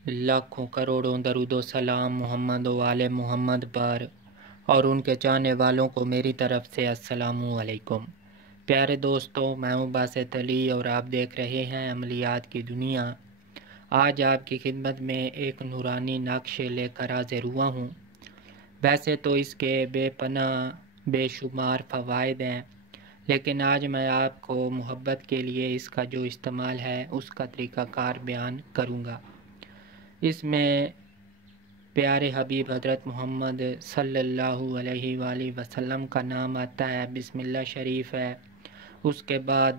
लाखों करोड़ों दरूदो सलाम मोहम्मद व आले मोहम्मद पर और उनके चाहने वालों को मेरी तरफ से अस्सलामु अलैकुम। प्यारे दोस्तों, मैं हूँ बासित अली और आप देख रहे हैं अमलियात की दुनिया। आज आपकी खिदमत में एक नूरानी नक्श लेकर हाज़िर हुआ हूँ। वैसे तो इसके बेपनाह बेशुमार फ़वाइद हैं, लेकिन आज मैं आपको मोहब्बत के लिए इसका जो इस्तेमाल है उसका तरीक़ाकार बयान करूँगा। इसमें प्यारे हबीब हज़रत मोहम्मद सल्लल्लाहु अलैहि वसल्लम का नाम आता है, बिस्मिल्लाह शरीफ है। उसके बाद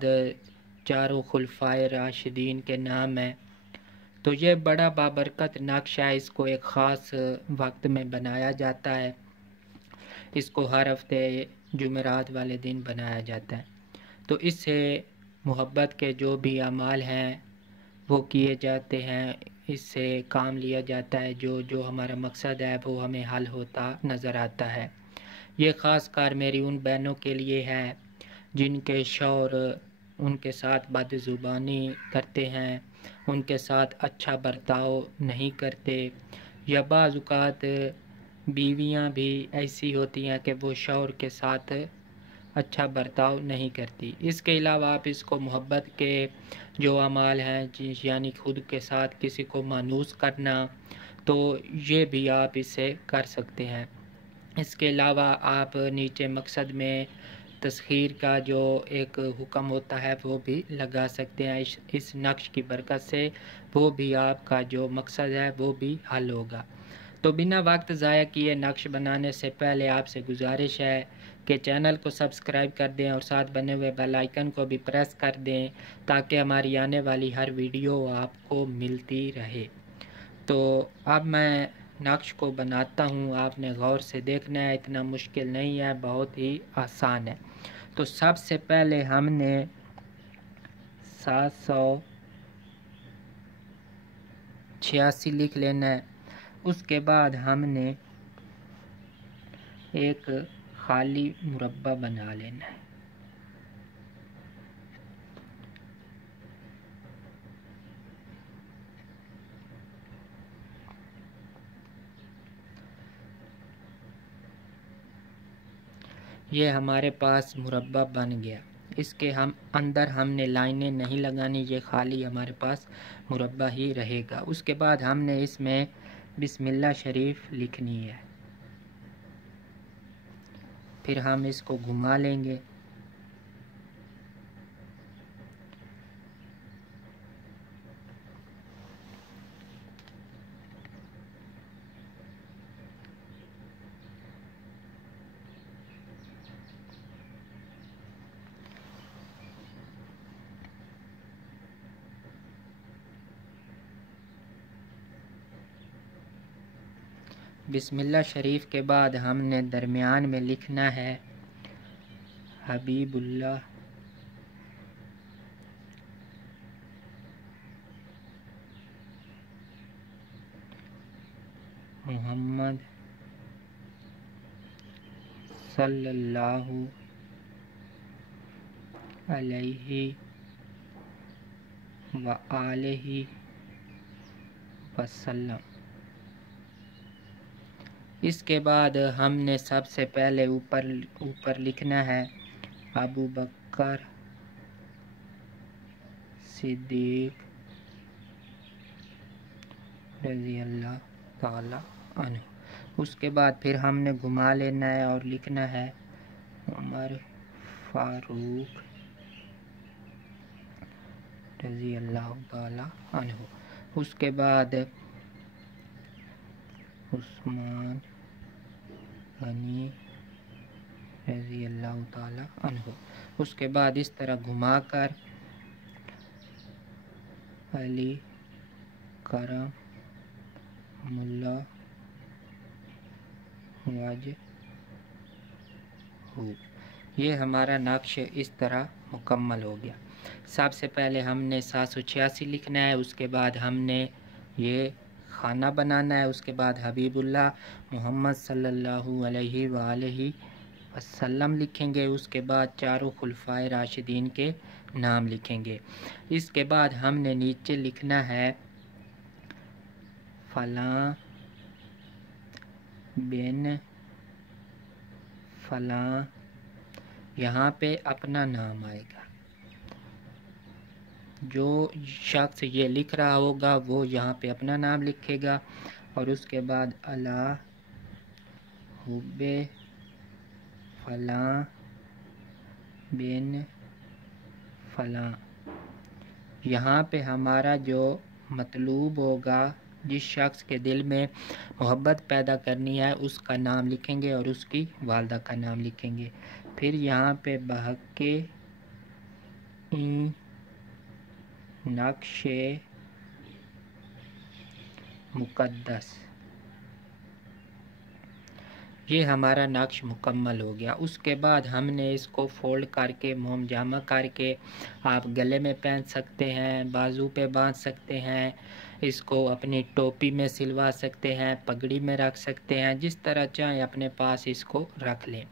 चारों खुलफाए राशिदीन के नाम है। तो ये बड़ा बाबरकत नक्शा है। इसको एक ख़ास वक्त में बनाया जाता है। इसको हर हफ्ते जुमेरात वाले दिन बनाया जाता है। तो इससे मोहब्बत के जो भी अमाल हैं वो किए जाते हैं, इससे काम लिया जाता है। जो हमारा मकसद है वो हमें हल होता नज़र आता है। ये ख़ास कर मेरी उन बहनों के लिए है जिनके शौहर उनके साथ बदज़ुबानी करते हैं, उनके साथ अच्छा बर्ताव नहीं करते, या बाज़ औक़ात बीवियाँ भी ऐसी होती हैं कि वो शौहर के साथ अच्छा बर्ताव नहीं करती। इसके अलावा आप इसको मोहब्बत के जो अमाल हैं, यानी खुद के साथ किसी को मानूस करना, तो ये भी आप इसे कर सकते हैं। इसके अलावा आप नीचे मकसद में तस्खीर का जो एक हुक्म होता है वो भी लगा सकते हैं। इस नक्श की बरकत से वो भी आपका जो मकसद है वो भी हल होगा। तो बिना वक्त ज़ाया किए नक्श बनाने से पहले आपसे गुजारिश है कि चैनल को सब्सक्राइब कर दें और साथ बने हुए बेल आइकन को भी प्रेस कर दें ताकि हमारी आने वाली हर वीडियो आपको मिलती रहे। तो अब मैं नक्श को बनाता हूँ, आपने गौर से देखना है। इतना मुश्किल नहीं है, बहुत ही आसान है। तो सबसे पहले हमने 786 लिख लेना है। उसके बाद हमने एक खाली मुरब्बा बना लेना है। ये हमारे पास मुरब्बा बन गया। इसके हम अंदर हमने लाइनें नहीं लगानी, ये खाली हमारे पास मुरब्बा ही रहेगा। उसके बाद हमने इसमें बिस्मिल्लाह शरीफ लिखनी है। फिर हम इसको घुमा लेंगे। बिस्मिल्लाह शरीफ के बाद हमने दरमियान में लिखना है हबीबुल्लाह मोहम्मद सल्लल्लाहु अलैहि व आलिहि वसल्लम। इसके बाद हमने सबसे पहले ऊपर लिखना है अबू बकर सिद्दीक रज़ी अल्लाह ताला अन्हु। उसके बाद फिर हमने घुमा लेना है और लिखना है उमर फारूक रज़ी अल्लाह ताला अन्हु। उसके बाद उस्मान गनी रज़ी अल्लाह ताला अन्हु। उसके बाद इस तरह घुमाकर अली करम मुल्ला वजह। ये हमारा नक्श इस तरह मुकम्मल हो गया। सबसे पहले हमने 786 लिखना है। उसके बाद हमने ये खाना बनाना है। उसके बाद हबीबुल्लाह मोहम्मद सल्लल्लाहु अलैहि वालैहि वसल्लम लिखेंगे। उसके बाद चारों खुलफाए राशिदीन के नाम लिखेंगे। इसके बाद हमने नीचे लिखना है فلاں بن فلاں، یہاں پہ اپنا نام آئے گا. جو شخص یہ لکھ رہا ہوگا وہ یہاں پہ اپنا نام لکھے گا، اور اس کے بعد علی حب فلاں بن فلاں. یہاں پہ ہمارا جو مطلوب ہوگا، جس شخص کے دل میں محبت پیدا کرنی ہے، اس کا نام لکھیں گے اور اس کی والدہ کا نام لکھیں گے. پھر یہاں پہ بحق نقش مقدس، یہ ہمارا نقش مکمل ہو گیا. اس کے بعد ہم نے اس کو فولڈ کر کے موم جامع کر کے آپ گلے میں پہن سکتے ہیں، بازو پہ باندھ سکتے ہیں، اس کو اپنی ٹوپی میں سلوا سکتے ہیں، پگڑی میں رکھ سکتے ہیں، جس طرح چاہیں اپنے پاس اس کو رکھ لیں.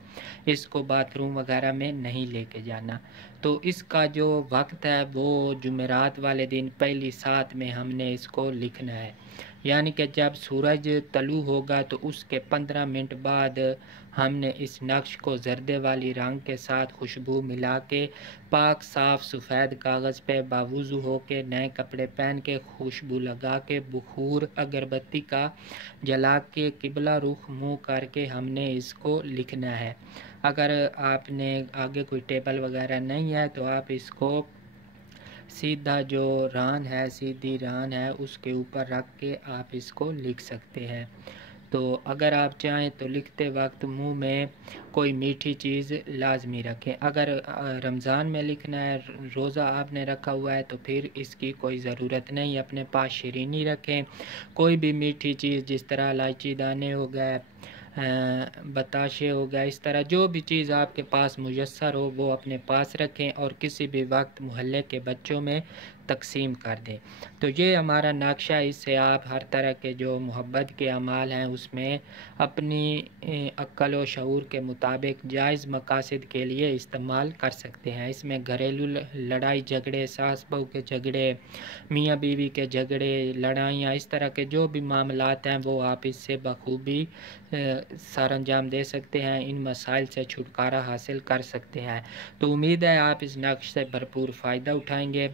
اس کو باتھ روم وغیرہ میں نہیں لے کے جانا. تو اس کا جو وقت ہے وہ جمعرات والے دن پہلی سات میں ہم نے اس کو لکھنا ہے. یعنی کہ جب سورج طلوع ہوگا تو اس کے 15 منٹ بعد ہم نے اس نقش کو زردے والی رنگ کے ساتھ خوشبو ملا کے پاک صاف سفید کاغذ پہ باوضو ہو کے نئے کپڑے پہن کے خوشبو لگا کے بخور اگربتی کا جلا کے قبلہ رخ منہ کر کے ہم نے اس کو لکھنا ہے. اگر آپ نے آگے کوئی ٹیبل وغیرہ نہیں ہے تو آپ اس کو سیدھا جو ران ہے، سیدھی ران ہے، اس کے اوپر رکھ کے آپ اس کو لکھ سکتے ہیں. تو اگر آپ چاہیں تو لکھتے وقت منہ میں کوئی میٹھی چیز لازمی رکھیں. اگر رمضان میں لکھنا ہے، روزہ آپ نے رکھا ہوا ہے، تو پھر اس کی کوئی ضرورت نہیں. اپنے پاس شیرینی رکھیں، کوئی بھی میٹھی چیز جس طرح الائچی دانے ہو گئے، بتاشے ہو گیا، اس طرح جو بھی چیز آپ کے پاس میسر ہو وہ اپنے پاس رکھیں اور کسی بھی وقت محلے کے بچوں میں تقسیم کر دیں. تو یہ ہمارا نقشہ، اس سے آپ ہر طرح کے جو محبت کے اعمال ہیں اس میں اپنی عقل و شعور کے مطابق جائز مقاصد کے لیے استعمال کر سکتے ہیں. اس میں گھریلو لڑائی جھگڑے، ساس بہو کے جھگڑے، میاں بیوی کے جھگڑے، لڑائیاں، اس طرح کے جو بھی معاملات ہیں وہ آپ اس سے بخوبی سر انجام دے سکتے ہیں، ان مسائل سے چھٹکارا حاصل کر سکتے ہیں. تو امید ہے آپ اس نقش سے بھرپور فائدہ اٹھائیں گے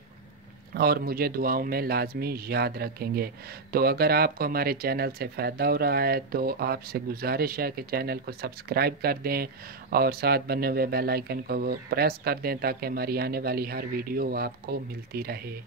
اور مجھے دعاؤں میں لازمی یاد رکھیں گے. تو اگر آپ کو ہمارے چینل سے فائدہ ہو رہا ہے تو آپ سے گزارش ہے کہ چینل کو سبسکرائب کر دیں اور ساتھ بنے ہوئے بیل آئیکن کو پریس کر دیں تاکہ ہماری آنے والی ہر ویڈیو آپ کو ملتی رہے.